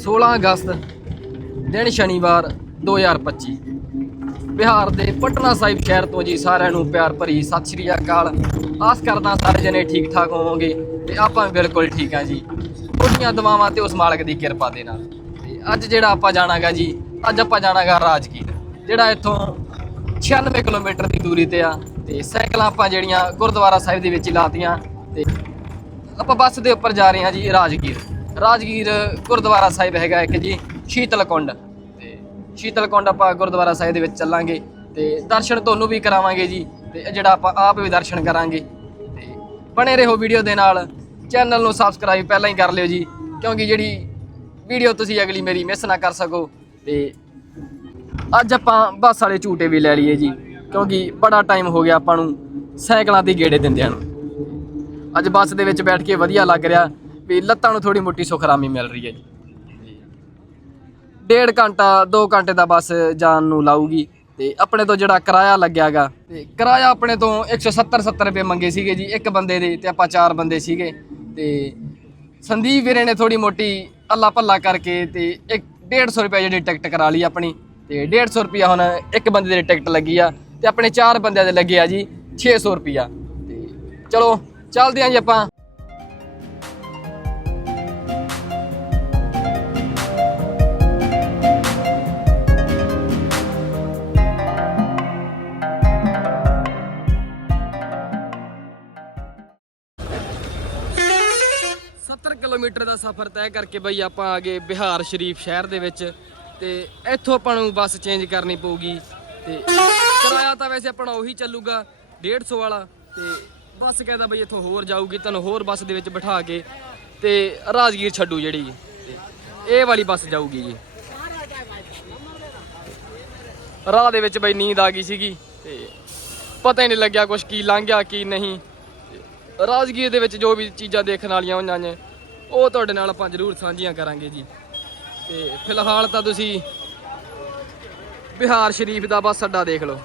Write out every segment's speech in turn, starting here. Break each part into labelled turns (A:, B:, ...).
A: 16 ਅਗਸਤ ਦਿਨ ਸ਼ਨੀਵਾਰ 2025 ਬਿਹਾਰ ਦੇ ਪਟਨਾ ਸਾਹਿਬ ਸ਼ਹਿਰ ਤੋਂ ਜੀ ਸਾਰਿਆਂ ਨੂੰ ਪਿਆਰ ਭਰੀ ਸਤਿ ਸ਼੍ਰੀ ਅਕਾਲ। ਆਸ ਕਰਦਾ ਸਾਰੇ ਜਣੇ ਠੀਕ ਠਾਕ ਹੋਵੋਗੇ ਤੇ ਆਪਾਂ ਵੀ ਬਿਲਕੁਲ ਠੀਕ ਆ ਜੀ। ਉਹਦੀਆਂ ਦੁਆਵਾਂ ਤੇ ਉਸ ਮਾਲਕ ਦੀ ਕਿਰਪਾ ਦੇ ਨਾਲ। ਤੇ ਅੱਜ ਜਿਹੜਾ ਆਪਾਂ ਜਾਣਾਗਾ ਜੀ, ਅੱਜ ਆਪਾਂ ਜਾਣਾਗਾ ਰਾਜਗੀਰ, ਜਿਹੜਾ ਇੱਥੋਂ 96 ਕਿਲੋਮੀਟਰ ਦੀ ਦੂਰੀ ਤੇ ਆ ਤੇ ਸਾਈਕਲਾਂ ਆਪਾਂ ਜਿਹੜੀਆਂ ਗੁਰਦੁਆਰਾ ਸਾਹਿਬ ਦੇ ਵਿੱਚ ਲਾਤੀਆਂ ਤੇ ਆਪਾਂ ਬੱਸ ਦੇ ਉੱਪਰ ਜਾ ਰਹੇ ਹਾਂ ਜੀ ਰਾਜਗੀਰ। ਰਾਜਗੀਰ ਗੁਰਦੁਆਰਾ ਸਾਹਿਬ ਹੈਗਾ ਇੱਕ ਜੀ ਸ਼ੀਤਲ ਕੁੰਡ ਤੇ ਸ਼ੀਤਲ ਕੁੰਡ ਆਪਾਂ ਗੁਰਦੁਆਰਾ ਸਾਹਿਬ ਦੇ ਵਿੱਚ ਚੱਲਾਂਗੇ ਤੇ ਦਰਸ਼ਨ ਤੁਹਾਨੂੰ ਵੀ ਕਰਾਵਾਂਗੇ ਜੀ ਤੇ ਜਿਹੜਾ ਆਪਾਂ ਆਪ ਵੀ ਦਰਸ਼ਨ ਕਰਾਂਗੇ। ਤੇ ਬਣੇ ਰਹੋ ਵੀਡੀਓ ਦੇ ਨਾਲ, ਚੈਨਲ ਨੂੰ ਸਬਸਕ੍ਰਾਈਬ ਪਹਿਲਾਂ ਹੀ ਕਰ ਲਿਓ ਜੀ, ਕਿਉਂਕਿ ਜਿਹੜੀ ਵੀਡੀਓ ਤੁਸੀਂ ਅਗਲੀ ਮੇਰੀ ਮਿਸ ਨਾ ਕਰ ਸਕੋ। ਤੇ ਅੱਜ ਆਪਾਂ ਬੱਸ ਵਾਲੇ ਝੂਟੇ ਵੀ ਲੈ ਲਈਏ ਜੀ, ਕਿਉਂਕਿ ਬੜਾ ਟਾਈਮ ਹੋ ਗਿਆ ਆਪਾਂ ਨੂੰ ਸਾਈਕਲਾਂ ਦੀ ਗੇੜੇ ਦਿੰਦਿਆਂ ਨੂੰ। ਅੱਜ ਬੱਸ ਦੇ ਵਿੱਚ ਬੈਠ ਕੇ ਵਧੀਆ ਲੱਗ ਰਿਹਾ। ਵੀ ਲੱਤਾਂ ਨੂੰ ਥੋੜੀ ਮੋਟੀ ਸੁਖਰਾਮੀ ਮਿਲ ਰਹੀ ਹੈ ਜੀ। ਡੇਢ ਘੰਟਾ 2 ਘੰਟੇ ਦਾ ਬੱਸ ਜਾਣ ਨੂੰ ਲਾਊਗੀ ਤੇ ਆਪਣੇ ਤੋਂ ਜਿਹੜਾ ਕਿਰਾਇਆ ਲੱਗਿਆਗਾ ਤੇ ਕਿਰਾਇਆ ਆਪਣੇ ਤੋਂ 170 70 ਰੁਪਏ ਮੰਗੇ ਸੀਗੇ ਜੀ, ਇੱਕ ਬੰਦੇ ਦੇ ਤੇ ਆਪਾਂ ਚਾਰ ਬੰਦੇ ਸੀਗੇ ਤੇ ਸੰਦੀਪ ਵੀਰੇ ਨੇ ਥੋੜੀ ਮੋਟੀ ਅੱਲਾ ਭੱਲਾ ਕਰਕੇ ਤੇ ਇੱਕ 150 ਰੁਪਏ ਜਿਹੜੀ ਟਿਕਟ ਕਰਾ ਲਈ ਆਪਣੀ ਤੇ 150 ਰੁਪਿਆ ਹੁਣ ਇੱਕ ਬੰਦੇ ਦੀ ਟਿਕਟ ਲੱਗੀ ਆ ਤੇ ਆਪਣੇ ਚਾਰ ਬੰਦਿਆਂ ਦੇ ਲੱਗੇ ਆ ਜੀ 600 ਰੁਪਿਆ ਤੇ ਚਲੋ ਚੱਲਦੇ ਆਂ ਜੀ ਆਪਾਂ। ਦਾ ਸਫ਼ਰ ਤੈਅ ਕਰਕੇ ਬਈ ਆਪਾਂ ਆ ਗਏ ਬਿਹਾਰ ਸ਼ਰੀਫ ਸ਼ਹਿਰ ਦੇ ਵਿੱਚ ਤੇ ਇੱਥੋਂ ਆਪਾਂ ਨੂੰ ਬੱਸ ਚੇਂਜ ਕਰਨੀ ਪਊਗੀ ਤੇ ਕਿਰਾਇਆ ਤਾਂ ਵੈਸੇ ਆਪਣਾ ਉਹੀ ਚੱਲੂਗਾ 150 ਵਾਲਾ ਤੇ ਬੱਸ ਕਹਿੰਦਾ ਬਈ ਇੱਥੋਂ ਹੋਰ ਜਾਊਗੀ, ਤੁਹਾਨੂੰ ਹੋਰ ਬੱਸ ਦੇ ਵਿੱਚ ਬਿਠਾ ਕੇ ਤੇ ਰਾਜਗੀਰ ਛੱਡੂ ਜਿਹੜੀ ਤੇ ਇਹ ਵਾਲੀ ਬੱਸ ਜਾਊਗੀ ਜੀ। ਰਾਹ ਦੇ ਵਿੱਚ ਬਈ ਨੀਂਦ ਆ ਗਈ ਸੀਗੀ ਤੇ ਪਤਾ ਹੀ ਨਹੀਂ ਲੱਗਿਆ ਕੁਝ ਕੀ ਲੰਘ ਗਿਆ ਕੀ ਨਹੀਂ। ਰਾਜਗੀਰ ਦੇ ਵਿੱਚ ਜੋ ਵੀ ਚੀਜ਼ਾਂ ਦੇਖਣ ਵਾਲੀਆਂ ਹੋਈਆਂ ਨੇ ਉਹ ਤੁਹਾਡੇ ਨਾਲ ਆਪਾਂ ਜ਼ਰੂਰ ਸਾਂਝੀਆਂ ਕਰਾਂਗੇ ਜੀ। ਤੇ ਫਿਲਹਾਲ ਤਾਂ ਤੁਸੀਂ ਬਿਹਾਰ ਸ਼ਰੀਫ ਦਾ ਬਸ ਅੱਡਾ ਦੇਖ ਲਓ।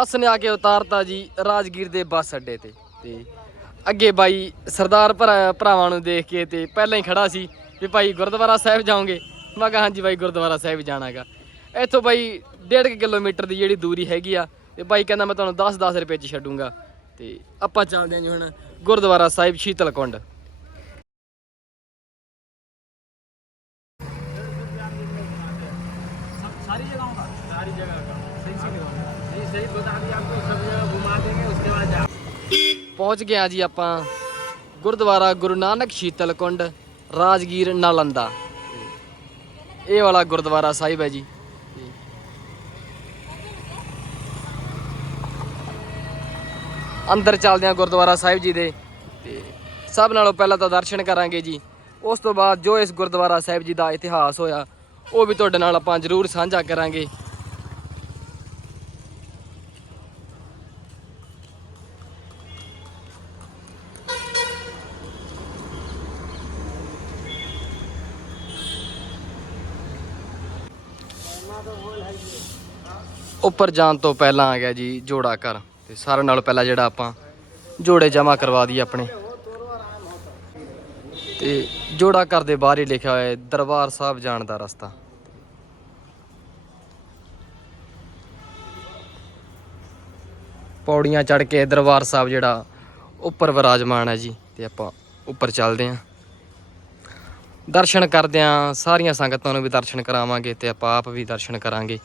A: ਬੱਸ ਨੇ ਆ ਕੇ ਉਤਾਰਤਾ ਜੀ, ਰਾਜਗੀਰ ਦੇ ਬੱਸ ਅੱਡੇ ਤੇ ਤੇ ਅੱਗੇ ਬਾਈ ਸਰਦਾਰ ਭਰਾ- ਭਰਾਵਾਂ ਨੂੰ ਦੇਖ ਕੇ ਤੇ ਪਹਿਲਾਂ ਹੀ ਖੜਾ ਸੀ ਵੀ ਭਾਈ ਗੁਰਦੁਆਰਾ ਸਾਹਿਬ ਜਾਓਗੇ। ਮੈਂ ਕਿਹਾ, ਹਾਂਜੀ ਬਾਈ, ਗੁਰਦੁਆਰਾ ਸਾਹਿਬ ਜਾਣਾਗਾ। ਇੱਥੋਂ ਬਾਈ 1.5 ਕਿਲੋਮੀਟਰ ਦੀ ਜਿਹੜੀ ਦੂਰੀ ਹੈਗੀ ਆ, ਤੇ ਬਾਈ ਕਹਿੰਦਾ ਮੈਂ ਤੁਹਾਨੂੰ 10-10 ਰੁਪਏ ਚ ਛੱਡੂੰਗਾ। ਤੇ ਆਪਾਂ ਚੱਲਦੇ ਹਾਂ ਜੀ ਹੁਣ ਗੁਰਦੁਆਰਾ ਸਾਹਿਬ
B: ਸ਼ੀਤਲਕੁੰਡ।
A: ਪਹੁੰਚ ਗਿਆ ਜੀ ਆਪਾਂ ਗੁਰਦੁਆਰਾ ਗੁਰੂ ਨਾਨਕ ਸ਼ੀਤਲ ਕੁੰਡ, ਰਾਜਗੀਰ ਨਾਲੰਦਾ। ਇਹ ਵਾਲਾ ਗੁਰਦੁਆਰਾ ਸਾਹਿਬ ਹੈ ਜੀ। ਅੰਦਰ ਚੱਲਦੇ ਹਾਂ ਗੁਰਦੁਆਰਾ ਸਾਹਿਬ ਜੀ ਦੇ। ਤੇ ਸਭ ਨਾਲੋਂ ਪਹਿਲਾਂ ਤਾਂ ਦਰਸ਼ਨ ਕਰਾਂਗੇ ਜੀ। ਉਸ ਤੋਂ ਬਾਅਦ ਜੋ ਇਸ ਗੁਰਦੁਆਰਾ ਸਾਹਿਬ ਜੀ ਦਾ ਇਤਿਹਾਸ ਹੋਇਆ, ਉਹ ਵੀ ਤੁਹਾਡੇ ਨਾਲ ਆਪਾਂ ਜ਼ਰੂਰ ਸਾਂਝਾ ਕਰਾਂਗੇ। ਉੱਪਰ ਜਾਣ ਤੋਂ ਪਹਿਲਾਂ ਆ ਗਿਆ ਜੀ ਜੋੜਾ ਘਰ। ਤੇ ਸਾਰਿਆਂ ਨਾਲੋਂ ਪਹਿਲਾਂ ਜਿਹੜਾ ਆਪਾਂ ਜੋੜੇ ਜਮਾ ਕਰਵਾ ਦਈਏ ਆਪਣੇ। ਤੇ ਜੋੜਾ ਘਰ ਦੇ ਬਾਹਰ ਹੀ ਲਿਖਿਆ ਹੋਇਆ ਹੈ, ਦਰਬਾਰ ਸਾਹਿਬ ਜਾਣ ਦਾ ਰਸਤਾ। ਪੌੜੀਆਂ ਚੜ ਕੇ ਦਰਬਾਰ ਸਾਹਿਬ ਜਿਹੜਾ ਉੱਪਰ ਵਿਰਾਜਮਾਨ ਹੈ ਜੀ, ਤੇ ਆਪਾਂ ਉੱਪਰ ਚੱਲਦੇ ਆਂ ਦਰਸ਼ਨ ਕਰਦੇ ਆਂ ਸਾਰੀਆਂ ਸੰਗਤਾਂ ਨੂੰ ਵੀ ਦਰਸ਼ਨ ਕਰਾਵਾਂਗੇ ਤੇ ਆਪਾਂ ਆਪ ਵੀ ਦਰਸ਼ਨ ਕਰਾਂਗੇ।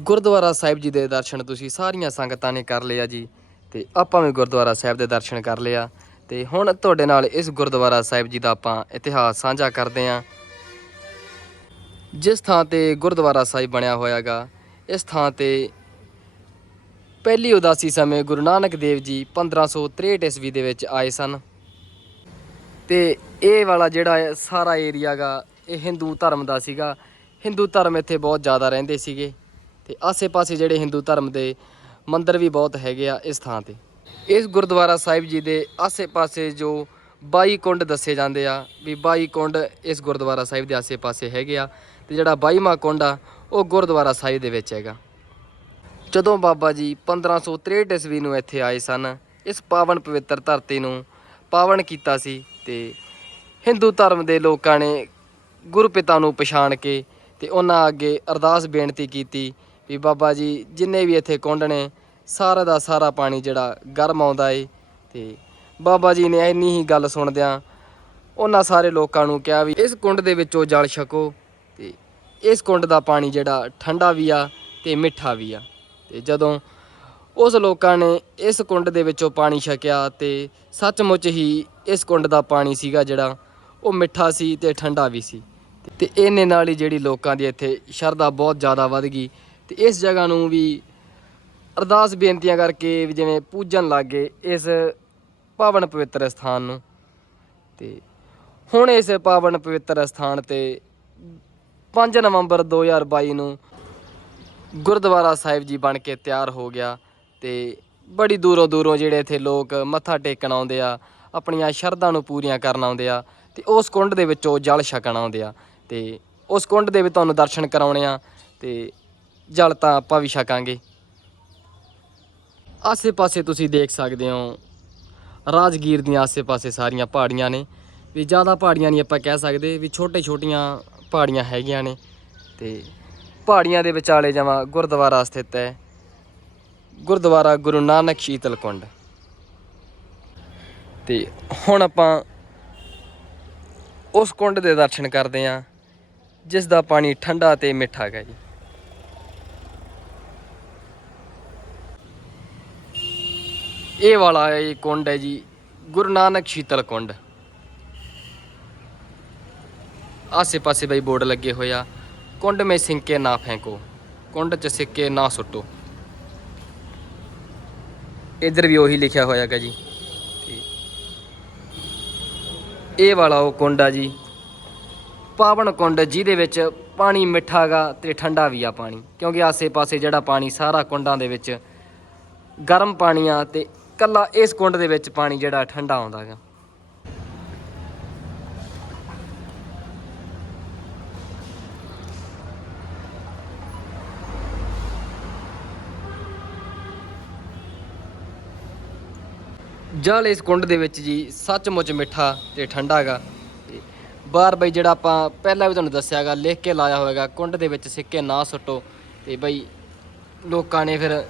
A: ਗੁਰਦੁਆਰਾ ਸਾਹਿਬ ਜੀ ਦੇ ਦਰਸ਼ਨ ਤੁਸੀਂ ਸਾਰੀਆਂ ਸੰਗਤਾਂ ਨੇ ਕਰ ਲਿਆ ਜੀ ਤੇ ਆਪਾਂ ਵੀ ਗੁਰਦੁਆਰਾ ਸਾਹਿਬ ਦੇ ਦਰਸ਼ਨ ਕਰ ਲਿਆ ਤੇ ਹੁਣ ਤੁਹਾਡੇ ਨਾਲ ਇਸ ਗੁਰਦੁਆਰਾ ਸਾਹਿਬ ਜੀ ਦਾ ਆਪਾਂ ਇਤਿਹਾਸ ਸਾਂਝਾ ਕਰਦੇ ਹਾਂ। ਜਿਸ ਥਾਂ ਤੇ ਗੁਰਦੁਆਰਾ ਸਾਹਿਬ ਬਣਿਆ ਹੋਇਆਗਾ, ਇਸ ਥਾਂ ਤੇ ਪਹਿਲੀ ਉਦਾਸੀ ਸਮੇਂ ਗੁਰੂ ਨਾਨਕ ਦੇਵ ਜੀ 1563 ਈਸਵੀ ਦੇ ਵਿੱਚ ਆਏ ਸਨ ਤੇ ਇਹ ਵਾਲਾ ਜਿਹੜਾ ਸਾਰਾ ਏਰੀਆ ਗਾ, ਇਹ ਹਿੰਦੂ ਧਰਮ ਦਾ ਸੀਗਾ। ਹਿੰਦੂ ਧਰਮ ਇੱਥੇ ਬਹੁਤ ਜ਼ਿਆਦਾ ਰਹਿੰਦੇ ਸੀਗੇ। ਤੇ ਆਸੇ-ਪਾਸੇ ਜਿਹੜੇ ਹਿੰਦੂ ਧਰਮ ਦੇ ਮੰਦਰ ਵੀ ਬਹੁਤ ਹੈਗੇ ਆ ਇਸ ਥਾਂ ਤੇ। ਇਸ ਗੁਰਦੁਆਰਾ ਸਾਹਿਬ ਜੀ ਦੇ ਆਸੇ-ਪਾਸੇ ਜੋ 22 ਕੁੰਡ ਦੱਸੇ ਜਾਂਦੇ ਆ, ਵੀ 22 ਕੁੰਡ ਇਸ ਗੁਰਦੁਆਰਾ ਸਾਹਿਬ ਦੇ ਆਸੇ-ਪਾਸੇ ਹੈਗੇ ਆ ਤੇ ਜਿਹੜਾ 22ਵਾਂ ਕੁੰਡ ਆ, ਉਹ ਗੁਰਦੁਆਰਾ ਸਾਹਿਬ ਦੇ ਵਿੱਚ ਹੈਗਾ। ਜਦੋਂ ਬਾਬਾ ਜੀ 1563 ਈਸਵੀ ਨੂੰ ਇੱਥੇ ਆਏ ਸਨ, ਇਸ ਪਾਵਨ ਪਵਿੱਤਰ ਧਰਤੀ ਨੂੰ ਪਾਵਨ ਕੀਤਾ ਸੀ ਤੇ ਹਿੰਦੂ ਧਰਮ ਦੇ ਲੋਕਾਂ ਨੇ ਗੁਰੂ ਪਿਤਾ ਨੂੰ ਪਛਾਣ ਕੇ ਤੇ ਉਹਨਾਂ ਅੱਗੇ ਅਰਦਾਸ ਬੇਨਤੀ ਕੀਤੀ ਵੀ ਬਾਬਾ ਜੀ, ਜਿੰਨੇ ਵੀ ਇੱਥੇ ਕੁੰਡ ਨੇ, ਸਾਰਾ ਦਾ ਸਾਰਾ ਪਾਣੀ ਜਿਹੜਾ ਗਰਮ ਆਉਂਦਾ ਏ। ਤੇ ਬਾਬਾ ਜੀ ਨੇ ਇੰਨੀ ਹੀ ਗੱਲ ਸੁਣਦਿਆਂ ਉਹਨਾਂ ਸਾਰੇ ਲੋਕਾਂ ਨੂੰ ਕਿਹਾ ਵੀ ਇਸ ਕੁੰਡ ਦੇ ਵਿੱਚੋਂ ਜਲ ਛਕੋ ਤੇ ਇਸ ਕੁੰਡ ਦਾ ਪਾਣੀ ਜਿਹੜਾ ਠੰਡਾ ਵੀ ਆ ਤੇ ਮਿੱਠਾ ਵੀ ਆ। ਤੇ ਜਦੋਂ ਉਸ ਲੋਕਾਂ ਨੇ ਇਸ ਕੁੰਡ ਦੇ ਵਿੱਚੋਂ ਪਾਣੀ ਛਕਿਆ ਤੇ ਸੱਚਮੁੱਚ ਹੀ ਇਸ ਕੁੰਡ ਦਾ ਪਾਣੀ ਸੀਗਾ ਜਿਹੜਾ, ਉਹ ਮਿੱਠਾ ਸੀ ਤੇ ਠੰਡਾ ਵੀ ਸੀ। ਤੇ ਇਹਨੇ ਨਾਲ ਹੀ ਜਿਹੜੀ ਲੋਕਾਂ ਦੀ ਇੱਥੇ ਸ਼ਰਧਾ ਬਹੁਤ ਜ਼ਿਆਦਾ ਵੱਧ ਗਈ। ਤੇ ਇਸ ਜਗ੍ਹਾ ਨੂੰ ਵੀ ਅਰਦਾਸ ਬੇਨਤੀਆਂ ਕਰਕੇ ਵੀ ਜਿਵੇਂ ਪੂਜਣ ਲੱਗੇ ਇਸ ਪਾਵਨ ਪਵਿੱਤਰ ਸਥਾਨ ਨੂੰ। ਤੇ ਹੁਣ ਇਸ ਪਾਵਨ ਪਵਿੱਤਰ ਸਥਾਨ ਤੇ 5 ਨਵੰਬਰ 2022 ਨੂੰ ਗੁਰਦੁਆਰਾ ਸਾਹਿਬ ਜੀ ਬਣ ਕੇ ਤਿਆਰ ਹੋ ਗਿਆ ਤੇ ਬੜੀ ਦੂਰੋਂ ਦੂਰੋਂ ਜਿਹੜੇ ਇੱਥੇ ਲੋਕ ਮੱਥਾ ਟੇਕਣ ਆਉਂਦੇ ਆ, ਆਪਣੀਆਂ ਸ਼ਰਧਾ ਨੂੰ ਪੂਰੀਆਂ ਕਰਨ ਆਉਂਦੇ ਆ ਤੇ ਉਸ ਕੁੰਡ ਦੇ ਵਿੱਚੋਂ ਜਲ ਛਕਣ ਆਉਂਦੇ ਆ। ਤੇ ਉਸ ਕੁੰਡ ਦੇ ਵੀ ਤੁਹਾਨੂੰ ਦਰਸ਼ਨ ਕਰਾਉਣੇ ਆ ਤੇ ਜਲ ਤਾਂ ਆਪਾਂ ਵੀ ਛਕਾਂਗੇ। ਆਸੇ-ਪਾਸੇ ਤੁਸੀਂ ਦੇਖ ਸਕਦੇ ਹੋ, ਰਾਜਗੀਰ ਦੀਆਂ ਆਸੇ-ਪਾਸੇ ਸਾਰੀਆਂ ਪਹਾੜੀਆਂ ਨੇ। ਵੀ ਜ਼ਿਆਦਾ ਪਹਾੜੀਆਂ ਨਹੀਂ ਆਪਾਂ ਕਹਿ ਸਕਦੇ, ਵੀ ਛੋਟੇ-ਛੋਟੀਆਂ ਪਹਾੜੀਆਂ ਹੈਗੀਆਂ ਨੇ। ਤੇ ਪਹਾੜੀਆਂ ਦੇ ਵਿਚਾਲੇ ਜਮਾਂ ਗੁਰਦੁਆਰਾ ਸਥਿਤ ਹੈ। ਗੁਰਦੁਆਰਾ ਗੁਰੂ ਨਾਨਕ ਸ਼ੀਤਲ ਕੁੰਡ। ਤੇ ਹੁਣ ਆਪਾਂ ਉਸ ਕੁੰਡ ਦੇ ਦਰਸ਼ਨ ਕਰਦੇ ਹਾਂ, ਜਿਸ ਦਾ ਪਾਣੀ ਠੰਡਾ ਤੇ ਮਿੱਠਾ ਹੈ ਜੀ ਇਹ ਵਾਲਾ ਇਹ ਕੁੰਡ ਹੈ ਜੀ, ਗੁਰੂ ਨਾਨਕ ਸ਼ੀਤਲ ਕੁੰਡ। ਆਸੇ-ਪਾਸੇ ਬਈ ਬੋਰਡ ਲੱਗੇ ਹੋਏ ਆ। ਕੁੰਡ ਮੇ ਸਿੰਕੇ ਨਾ ਫੈਂਕੋ, ਕੁੰਡ 'ਚ ਸਿੱਕੇ ਨਾ ਸੁੱਟੋ। ਇੱਧਰ ਵੀ ਉਹੀ ਲਿਖਿਆ ਹੋਇਆ ਹੈਗਾ ਜੀ। ਇਹ ਵਾਲਾ ਉਹ ਕੁੰਡ ਆ ਜੀ। ਪਾਵਨ ਕੁੰਡ, ਜਿਹਦੇ ਵਿੱਚ ਪਾਣੀ ਮਿੱਠਾ ਗਾ ਤੇ ਠੰਡਾ ਵੀ ਆ ਪਾਣੀ। ਕਿਉਂਕਿ ਆਸੇ-ਪਾਸੇ ਜਿਹੜਾ ਪਾਣੀ ਸਾਰਾ ਕੁੰਡਾਂ ਦੇ ਵਿੱਚ ਗਰਮ ਪਾਣੀ ਆ ਤੇ ਕੱਲਾ ਇਸ ਕੁੰਡ ਦੇ ਵਿੱਚ ਪਾਣੀ ਜਿਹੜਾ ਠੰਡਾ ਆਉਂਦਾ ਹੈਗਾ। ਜਲ ਇਸ ਕੁੰਡ ਦੇ ਵਿੱਚ ਜੀ ਸੱਚਮੁੱਚ ਮਿੱਠਾ ਤੇ ਠੰਡਾ ਹੈਗਾ। ਤੇ ਬਾਹਰ ਬਈ ਜਿਹੜਾ ਆਪਾਂ ਪਹਿਲਾਂ ਵੀ ਤੁਹਾਨੂੰ ਦੱਸਿਆਗਾ ਲਿਖ ਕੇ ਲਾਇਆ ਹੋਵੇਗਾ ਕੁੰਡ ਦੇ ਵਿੱਚ ਸਿੱਕੇ ਨਾ ਸੁੱਟੋ। ਤੇ ਬਈ ਲੋਕਾਂ ਨੇ ਫਿਰ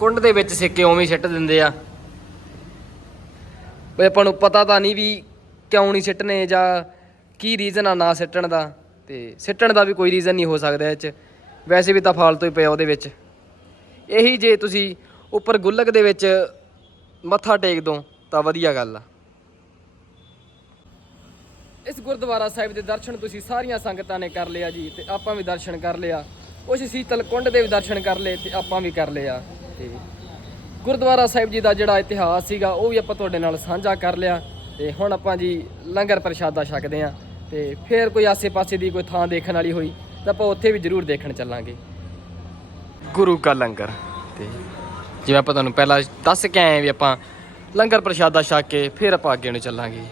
A: ਕੁੰਡ ਦੇ ਵਿੱਚ ਸਿੱਕੇ ਉਵੇਂ ਸਿੱਟ ਦਿੰਦੇ ਆ। ਬਈ ਆਪਾਂ ਨੂੰ ਪਤਾ ਤਾਂ ਨਹੀਂ ਵੀ ਕਿਉਂ ਨਹੀਂ ਸਿੱਟਨੇ ਜਾਂ ਕੀ ਰੀਜ਼ਨ ਆ ਨਾ ਸਿੱਟਣ ਦਾ। ਤੇ ਸਿੱਟਣ ਦਾ ਵੀ ਕੋਈ ਰੀਜ਼ਨ ਨਹੀਂ ਹੋ ਸਕਦਾ ਇਹ 'ਚ। ਵੈਸੇ ਵੀ ਤਾਂ ਫਾਲਤੂ ਹੀ ਪਿਆ ਉਹਦੇ ਵਿੱਚ। ਇਹੀ ਜੇ ਤੁਸੀਂ ਉੱਪਰ ਗੁੱਲਕ ਦੇ ਵਿੱਚ ਮੱਥਾ ਟੇਕ ਦੋ ਤਾਂ ਵਧੀਆ ਗੱਲ ਆ। ਇਸ ਗੁਰਦੁਆਰਾ ਸਾਹਿਬ ਦੇ ਦਰਸ਼ਨ ਤੁਸੀਂ ਸਾਰੀਆਂ ਸੰਗਤਾਂ ਨੇ ਕਰ ਲਿਆ ਜੀ, ਤੇ ਆਪਾਂ ਵੀ ਦਰਸ਼ਨ ਕਰ ਲਿਆ। ਉਸ ਸੀਤਲ ਕੁੰਡ ਦੇ ਵੀ ਦਰਸ਼ਨ ਕਰ ਲਏ ਤੇ ਆਪਾਂ ਵੀ ਕਰ ਲਿਆ ਤੇ ਗੁਰਦੁਆਰਾ ਸਾਹਿਬ ਜੀ ਦਾ ਜਿਹੜਾ ਇਤਿਹਾਸ ਸੀਗਾ, ਉਹ ਵੀ ਆਪਾਂ ਤੁਹਾਡੇ ਨਾਲ ਸਾਂਝਾ ਕਰ ਲਿਆ ਤੇ ਹੁਣ ਆਪਾਂ ਜੀ ਲੰਗਰ ਪ੍ਰਸ਼ਾਦਾ ਛਕਦੇ ਆਂ ਤੇ ਫਿਰ ਕੋਈ ਆਸੇ-ਪਾਸੇ ਦੀ ਕੋਈ ਥਾਂ ਦੇਖਣ ਵਾਲੀ ਹੋਈ ਤਾਂ ਆਪਾਂ ਉੱਥੇ ਵੀ ਜ਼ਰੂਰ ਦੇਖਣ ਚੱਲਾਂਗੇ। ਗੁਰੂ ਕਾ ਲੰਗਰ ਤੇ ਜਿਵੇਂ ਆਪਾਂ ਤੁਹਾਨੂੰ ਪਹਿਲਾਂ ਦੱਸ ਕੇ ਆਏ ਵੀ ਆਪਾਂ ਲੰਗਰ ਪ੍ਰਸ਼ਾਦਾ ਛਕ ਕੇ ਫਿਰ ਆਪਾਂ ਅੱਗੇ ਨੂੰ ਚੱਲਾਂਗੇ।